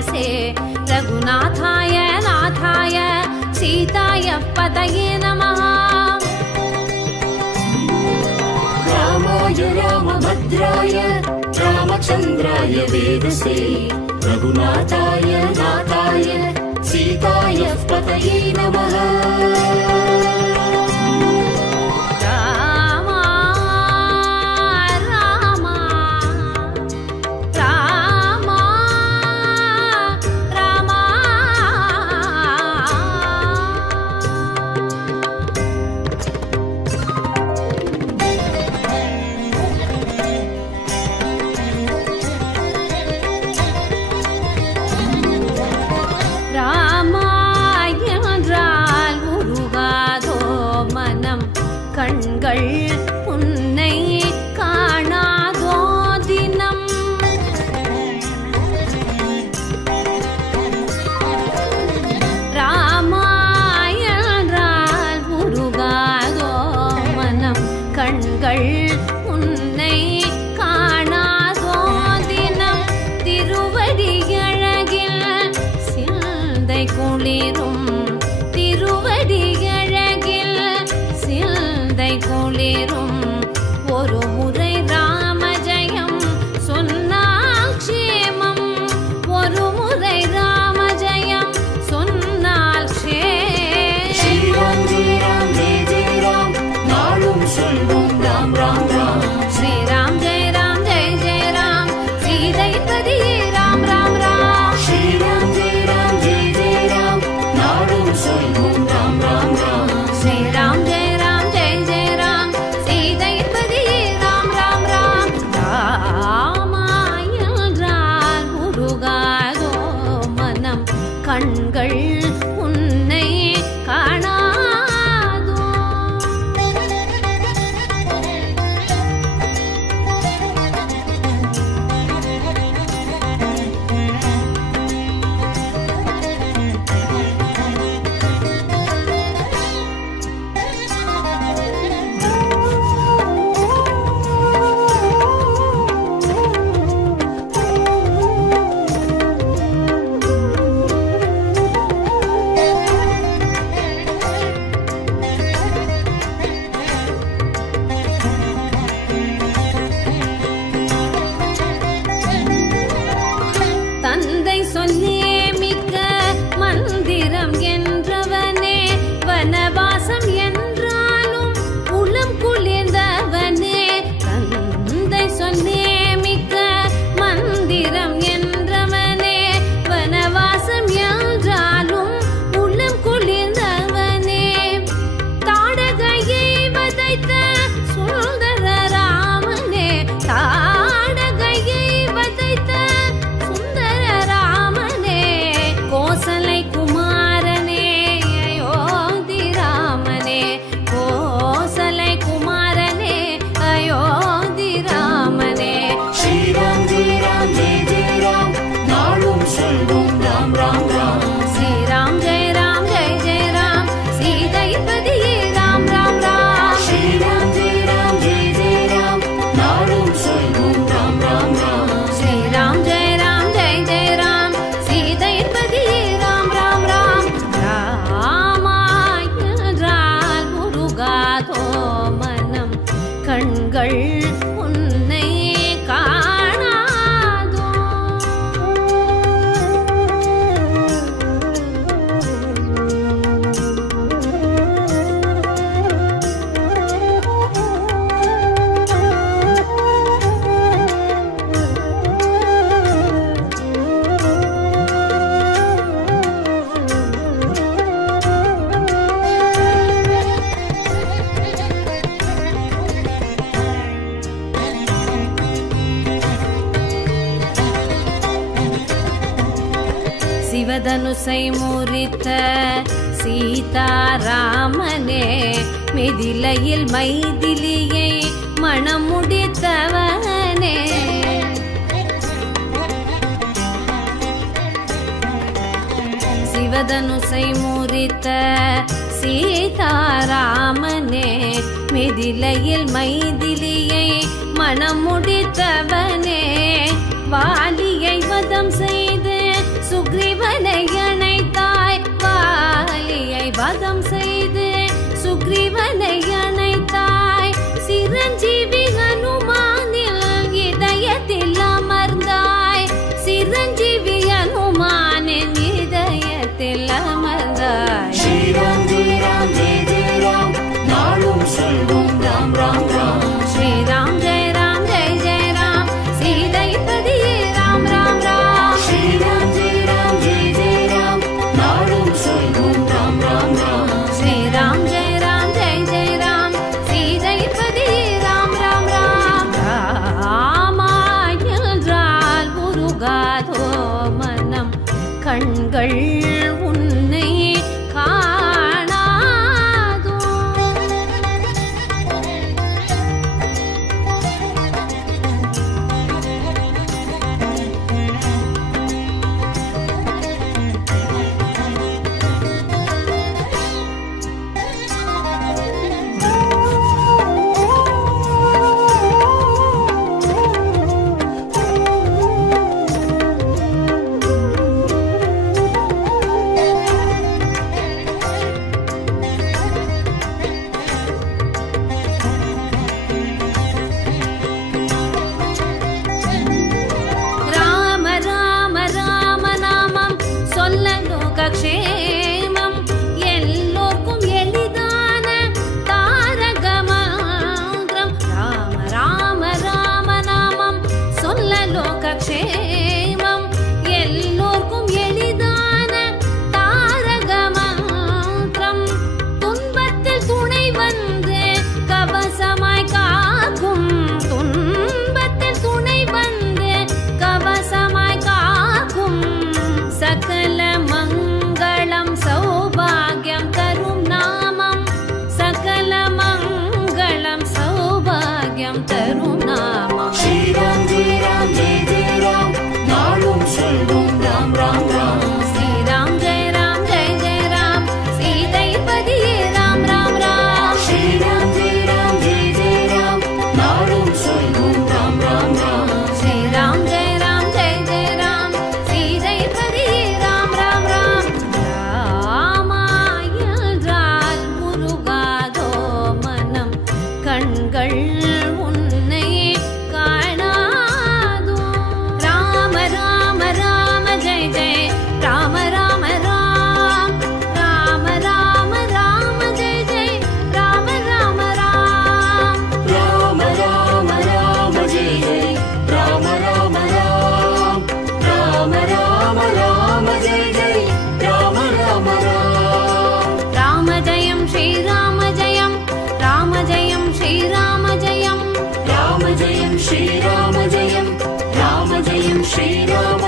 वेदसे रघुनाथाय नाथाय सीताय पतये नमः। रामाय रामभद्राय रामचन्द्राय वेदसे रघुनाथाय नाथाय सीताय पतये नमः। கண்கள் உன்னை காணாதோ தினம் ராமாயணால் உருகாதோ மனம் கண்கள் உன்னை காணாதோ தினம் திருவடி அழகில் சிந்தை குளிரும் திருவடி குளிரும் ஒரு முறை ராம ஜெயம் சொன்னால் க்ஷேமம் ஒரு முறை ராம ஜெயம் சொன்னால் ஸ்ரீராம் ஜெய ராம் ஜெய ஜெய ராம் நாளும் சொல்வோம் ராம் ராம் ராம் ஸ்ரீராம் ஜெய ராம் ஜெய ஜெய ராம் சீதை பதியே ராம் ராம் ராம் ஸ்ரீராம் ஜெய ராம் ஜெய ஜெய ராம் நாளும் சொல்வோம் ராம் ராம் ராம் ஸ்ரீராம் ஜெய கண்கள் உன்னை காணாதோ தந்தை சொன்னே மிக்க மந்திரம் என்றவனே வனவாசம் என்றாலும் உளம் குளிர்ந்தவனே தந்தை சொன்னே மிக்க மந்திரம் என்றவனே வனவாசம் என்றாலும் உளம் குளிர்ந்தவனே தாடகையை வதைத்த சுந்தர ராமனே தாடகையை வதைத்த கோசலை குமாரனே அயோத்தி ராமனே கோசலை குமாரனே அயோத்தி ராமனே ஸ்ரீராம் ஜெய ராம் ஜெய ஜெய ராம் நாளும் சொல்வோம் ராம் ராம் ராம் ஸ்ரீராம் ஜெய ராம் ஜெய ஜெய ராம் சீதை பதியே ராம் ராம் ராம் ஸ்ரீராம் ஜெய ராம் ஜெய ஜெய ராம் நாளும் சொல்வோம் ராம் ராம் ராம் ஸ்ரீராம் ஜெய ராம் ஜெய ஜெய ராம் சீதை பதியே ராம் ராம் ராம் ராமாயணால் முருகாதோ மனம் கண்கள் உன்னை காணாதோ சிவதனுசை முறித்த சீதாராமனே மிதிலையில் மைதிலியை மணம் முடித்தவனே சிவதனுசை முறித்த சீதாராமனே மிதிலையில் மைதிலியை மணம் முடித்தவனே வாலியை வதம் செய்து சுக்ரீவனை அணைத்தாய் வாலியை வதம் செய்து சுக்ரீவனை அணைத்தாய் சிரஞ்சீவி ஹனுமானில் இதயத்தில் அமர்ந்தாய் சிரஞ்சீவி ஹனுமானின் இதயத்தில் அமர்ந்தாய் ஸ்ரீராம் ஜெய ராம் ஜெய ஜெய ராம் நாளும் சொல்வோம் ராம் ராம் ராம் ஸ்ரீராம் ஜெய ராம் ஜெய ஜெய ராம் சீதைபதியே ராம் ராம் ராம் ஸ்ரீராம் ஜெய ராம் ஜெய ஜெய ராம் நாளும் சொல்வோம் ராம் ராம் ராம் ஸ்ரீராம் ஜெய ராம் ஜெய ஜெய ராம் சீதைபதியே ராம் ராம் ராம் ராமாயன்றால் உருகாதோ மனம் கண்கள் உன்னை காணாதோ ராம ராம ராம நாமம் சொல்ல லோகக்ஷேமம் எல்லோர்க்கும் எளிதான தாரக மந்திரம் ராம ராம ராம நாமம் சொல்ல லோகக்ஷேமம் எல்லோர்க்கும் எளிதான தாரக மந்திரம் துன்பத்தில் துணை வந்து கவசமாய் காக்கும் துன்பத்தில் துணை வந்து கவசமாய் காக்கும் சகல மங்களம் சௌபாகியம் தரும் நாமம் சகல மங்களம் சௌபாகியம் தரும் நாமம் ஸ்ரீராம் ஜெய ராம் ஜெய ஜெய ராம் நாளும் சொல்வோம் ராம் ராம் ராம் ஸ்ரீராம் ஜெய ராம் ஜெய ஜெய ராம் சீதைபதியே ராம் ராம் ராம் ஸ்ரீராம் ஜெய ராம் ஜெய ஜெய ராம் நாளும் சொல்வோம் ராம் ராம் ராம் ஸ்ரீராம் ஜெய ராம் ஜெய ஜெய ராம் சீதைபதியே ராம் ராம் ராம் ராமாயன்றால் முருகாதோ மனம் கண்கள் உன்னை காணாதோ ராம ராம ராம ஜெய ஜெய ராம ராம ராம் ராம ராம ராம ஜெய ஜெய ராம ராம ராம் ராம ராம ராம ஜெய ஜெய ராம ராம ராம் ராம ராம ராம ஜெய ஜெய ராம ராம ராம் ராம ஜெயம் ஸ்ரீராம ஜெயம் ராம ஜெயம் ஸ்ரீராம ஜெயம் ராம ஜெயம் ஸ்ரீராம ஜெயம் ராம ஜெயம் ஸ்ரீராம